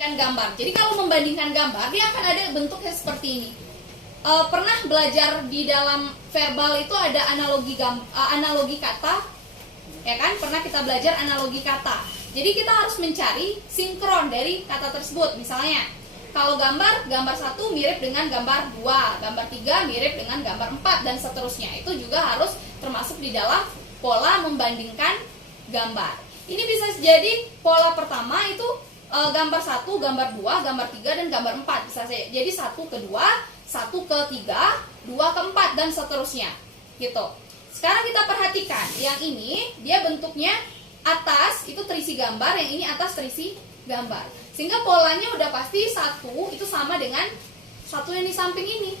membandingkan gambar. Jadi kalau membandingkan gambar, dia akan ada bentuknya seperti ini. Pernah belajar di dalam verbal itu ada analogi kata, ya kan? Pernah kita belajar analogi kata. Jadi kita harus mencari sinkron dari kata tersebut. Misalnya, kalau gambar 1 mirip dengan gambar 2, gambar 3 mirip dengan gambar 4, dan seterusnya. Itu juga harus termasuk di dalam pola membandingkan gambar. Ini bisa jadi pola pertama itu gambar 1, gambar 2, gambar 3, dan gambar 4. Bisa jadi 1 ke 2, 1 ke 3, 2 ke 4, dan seterusnya. Gitu. Sekarang kita perhatikan, yang ini dia bentuknya atas itu terisi gambar, yang ini atas terisi gambar. Sehingga polanya udah pasti 1 itu sama dengan 1 yang di samping ini.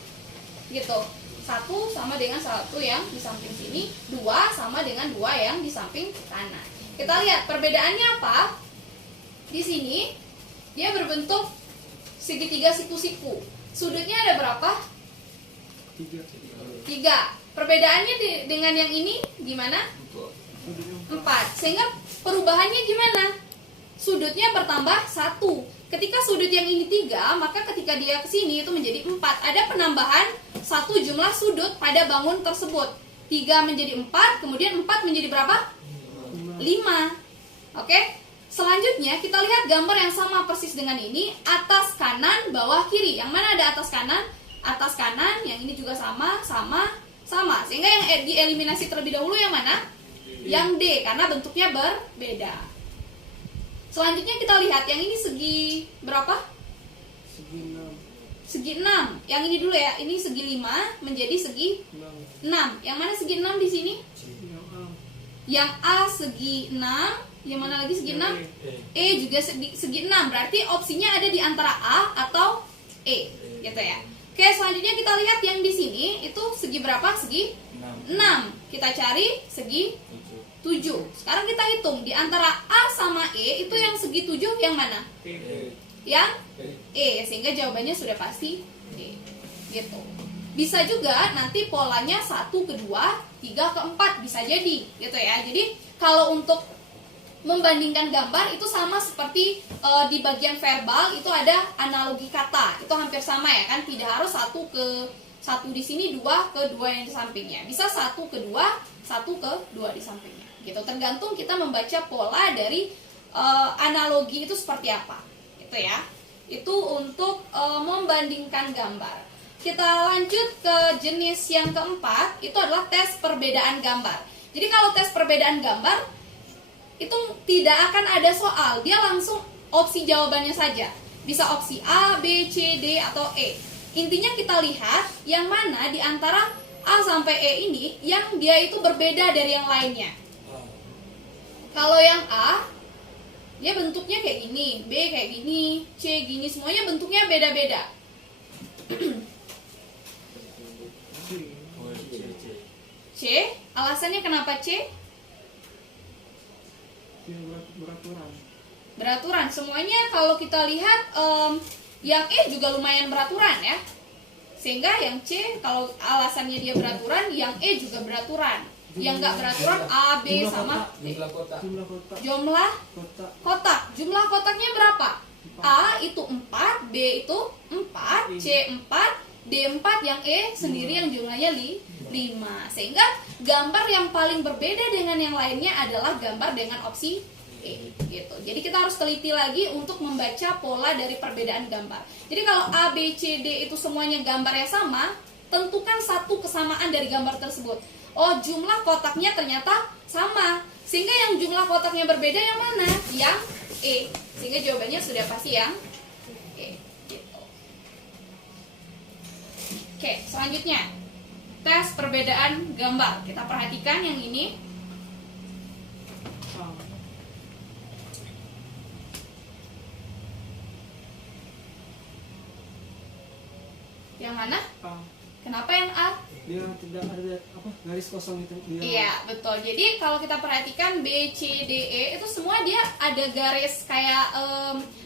Gitu. 1 sama dengan 1 yang di samping sini, 2 sama dengan 2 yang di samping kanan. Kita lihat perbedaannya apa? Di sini dia berbentuk segitiga siku-siku. Sudutnya ada berapa? 3. Perbedaannya dengan yang ini gimana? 4. Sehingga perubahannya gimana? Sudutnya bertambah 1. Ketika sudut yang ini 3, maka ketika dia ke sini itu menjadi 4. Ada penambahan 1 jumlah sudut pada bangun tersebut. 3 menjadi 4, kemudian 4 menjadi berapa? 5. Oke? Selanjutnya kita lihat gambar yang sama persis dengan ini, atas kanan, bawah kiri. Yang mana ada atas kanan? Atas kanan, yang ini juga sama. Sehingga yang dieliminasi terlebih dahulu yang mana? Yang D, karena bentuknya berbeda. Selanjutnya kita lihat yang ini segi berapa? Segi 6. Yang ini dulu ya, ini segi 5 menjadi segi 6. Yang mana segi 6 di sini? Yang A segi 6, yang mana lagi segi 6? E juga segi 6. Berarti opsinya ada di antara A atau E, gitu ya. Oke, selanjutnya kita lihat yang di sini itu segi berapa? Segi 6. Kita cari segi 7. Sekarang kita hitung di antara A sama E itu yang segi 7 yang mana? Yang E. Sehingga jawabannya sudah pasti E. Gitu. Bisa juga nanti polanya 1 ke 2, 3 ke 4 bisa jadi, gitu ya. Jadi kalau untuk membandingkan gambar itu sama seperti di bagian verbal itu ada analogi kata. Itu hampir sama ya kan? Tidak harus 1 ke 1 di sini, 2 ke 2 yang di sampingnya. Bisa 1 ke 2, 1 ke 2 di sampingnya. Gitu, tergantung kita membaca pola dari analogi itu seperti apa, gitu ya. Itu untuk membandingkan gambar. Kita lanjut ke jenis yang keempat, itu adalah tes perbedaan gambar. Jadi kalau tes perbedaan gambar itu tidak akan ada soal, dia langsung opsi jawabannya saja. Bisa opsi A, B, C, D, atau E. Intinya kita lihat yang mana di antara A sampai E ini yang dia itu berbeda dari yang lainnya. Kalau yang A, dia bentuknya kayak gini, B kayak gini, C gini, semuanya bentuknya beda-beda. C, alasannya kenapa C? Beraturan. Semuanya kalau kita lihat yang E juga lumayan beraturan ya. Sehingga yang C kalau alasannya dia beraturan, yang E juga beraturan. Yang nggak beraturan A, B sama D. Jumlah kotak. Jumlah kotaknya berapa? A itu 4, B itu 4, C 4, D 4, yang E sendiri yang jumlahnya 5. Sehingga gambar yang paling berbeda dengan yang lainnya adalah gambar dengan opsi E, gitu. Jadi kita harus teliti lagi untuk membaca pola dari perbedaan gambar. Jadi kalau A, B, C, D itu semuanya gambarnya sama, tentukan satu kesamaan dari gambar tersebut. Oh, jumlah kotaknya ternyata sama. Sehingga yang jumlah kotaknya berbeda yang mana? Yang E. Sehingga jawabannya sudah pasti yang E, gitu. Oke, selanjutnya tes perbedaan gambar. Kita perhatikan yang ini. Yang mana? Kenapa yang A? Dia tidak ada garis kosong itu. Iya, betul. Jadi kalau kita perhatikan B, C, D, E itu semua dia ada garis kayak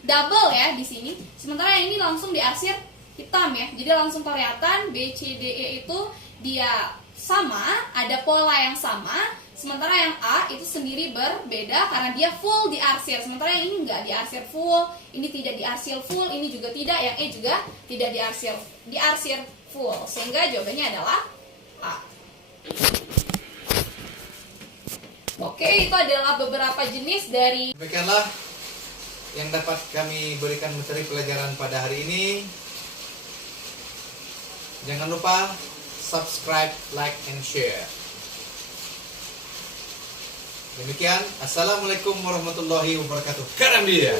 double ya di sini. Sementara yang ini langsung diarsir hitam ya. Jadi langsung kelihatan B, C, D, E itu dia sama, ada pola yang sama, Sementara yang A itu sendiri berbeda karena dia full diarsir. Sementara yang ini enggak diarsir full, ini tidak diarsir full, ini juga tidak, yang E juga tidak diarsir full. Sehingga jawabannya adalah A. Oke, itu adalah beberapa jenis dari. Demikianlah yang dapat kami berikan materi pelajaran pada hari ini. Jangan lupa subscribe, like, and share. Demikian, assalamualaikum warahmatullahi wabarakatuh. Karam dia.